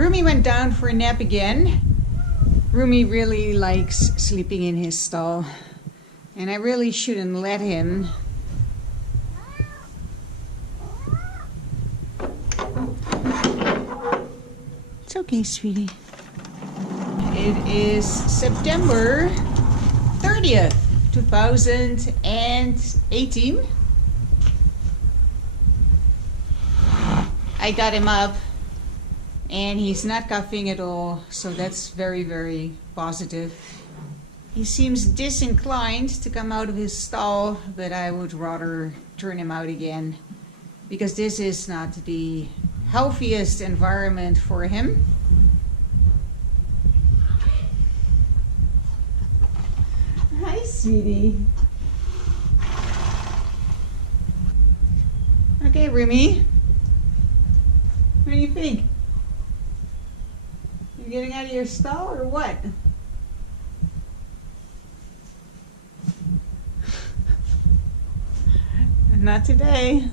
Rumi went down for a nap again. Rumi really likes sleeping in his stall, and I really shouldn't let him. It's okay, sweetie. It is September 30th, 2018. I got him up and he's not coughing at all, so that's very, very positive. He seems disinclined to come out of his stall, but I would rather turn him out again because this is not the healthiest environment for him. Hi, sweetie. Okay, Rumi. What do you think? You getting out of your stall or what? Not today.